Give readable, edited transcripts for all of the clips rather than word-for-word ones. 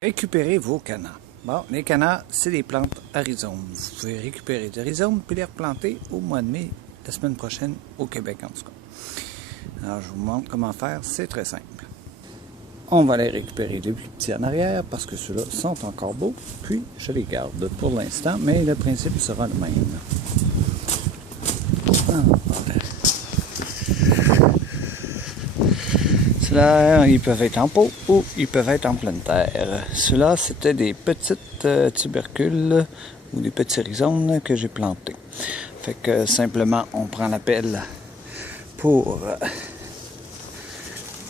Récupérez vos canards. Bon, les canards, c'est des plantes à rhizome. Vous pouvez récupérer des rhizomes puis les replanter au mois de mai, la semaine prochaine, au Québec en tout cas. Alors, je vous montre comment faire, c'est très simple. On va les récupérer les plus petits en arrière parce que ceux-là sont encore beaux, puis je les garde pour l'instant, mais le principe sera le même. Voilà. Ceux-là, ils peuvent être en pot ou ils peuvent être en pleine terre. Ceux-là, c'était des petites tubercules ou des petits rhizomes que j'ai plantés. Fait que simplement, on prend la pelle pour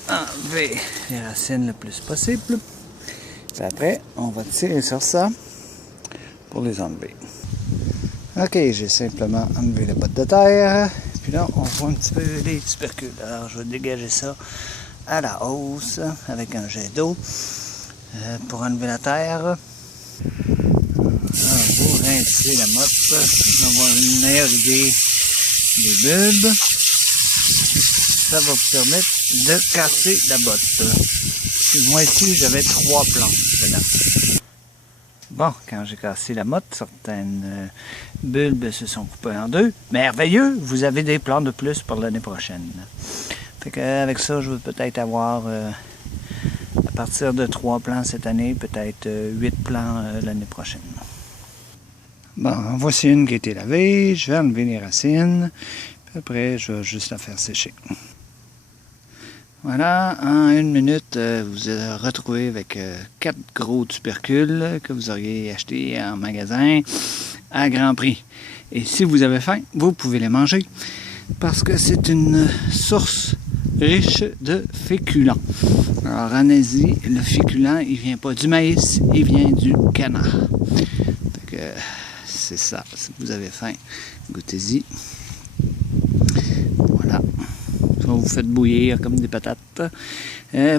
enlever les racines le plus possible. Puis après, on va tirer sur ça pour les enlever. Ok, j'ai simplement enlevé la botte de terre. Puis là, on voit un petit peu les tubercules. Alors, je vais dégager ça à la hausse avec un jet d'eau pour enlever la terre. Alors, vous rincez la motte pour avoir une meilleure idée des bulbes. Ça va vous permettre de casser la botte. Moi ici, j'avais 3 plantes dedans. Bon, quand j'ai cassé la motte, certaines bulbes se sont coupées en deux. Merveilleux, vous avez des plants de plus pour l'année prochaine. Fait qu'avec ça, je vais peut-être avoir, à partir de 3 plants cette année, peut-être 8 plants l'année prochaine. Bon, voici une qui a été lavée. Je vais enlever les racines. Puis après, je vais juste la faire sécher. Voilà, en 1 minute, vous allez retrouver avec 4 gros tubercules que vous auriez achetés en magasin à grand prix. Et si vous avez faim, vous pouvez les manger parce que c'est une source riche de féculents. Alors en Asie, le féculent, il vient pas du maïs, il vient du canard. Fait que c'est ça, si vous avez faim, goûtez-y. Voilà. Vous faites bouillir comme des patates.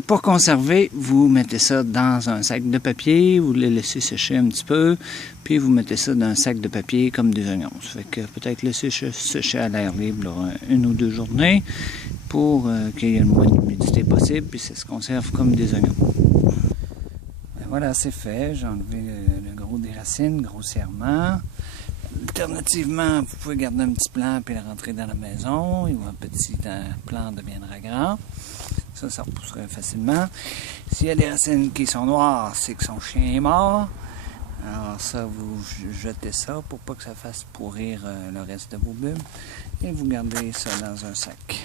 Pour conserver, vous mettez ça dans un sac de papier, vous le laissez sécher un petit peu, puis vous mettez ça dans un sac de papier comme des oignons. Ça fait que peut-être laisser sécher à l'air libre 1 ou 2 journées pour qu'il y ait le moins d'humidité possible, puis ça se conserve comme des oignons. Et voilà, c'est fait. J'ai enlevé le gros des racines grossièrement. Alternativement, vous pouvez garder un petit plant et le rentrer dans la maison. Et un petit plant deviendra grand. Ça repousserait facilement. S'il y a des racines qui sont noires, c'est que son chien est mort. Alors ça, vous jetez ça pour pas que ça fasse pourrir le reste de vos bulbes. Et vous gardez ça dans un sac.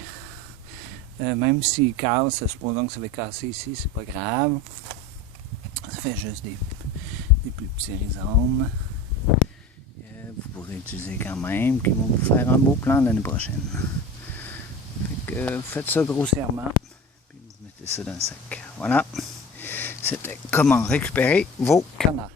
Même s'il casse, supposons que ça va casser ici, c'est pas grave. Ça fait juste des plus petits rhizomes. Vous pourrez utiliser quand même, qui vont vous faire un beau plan l'année prochaine. Fait que vous faites ça grossièrement, puis vous mettez ça dans le sac. Voilà, c'était comment récupérer vos canards.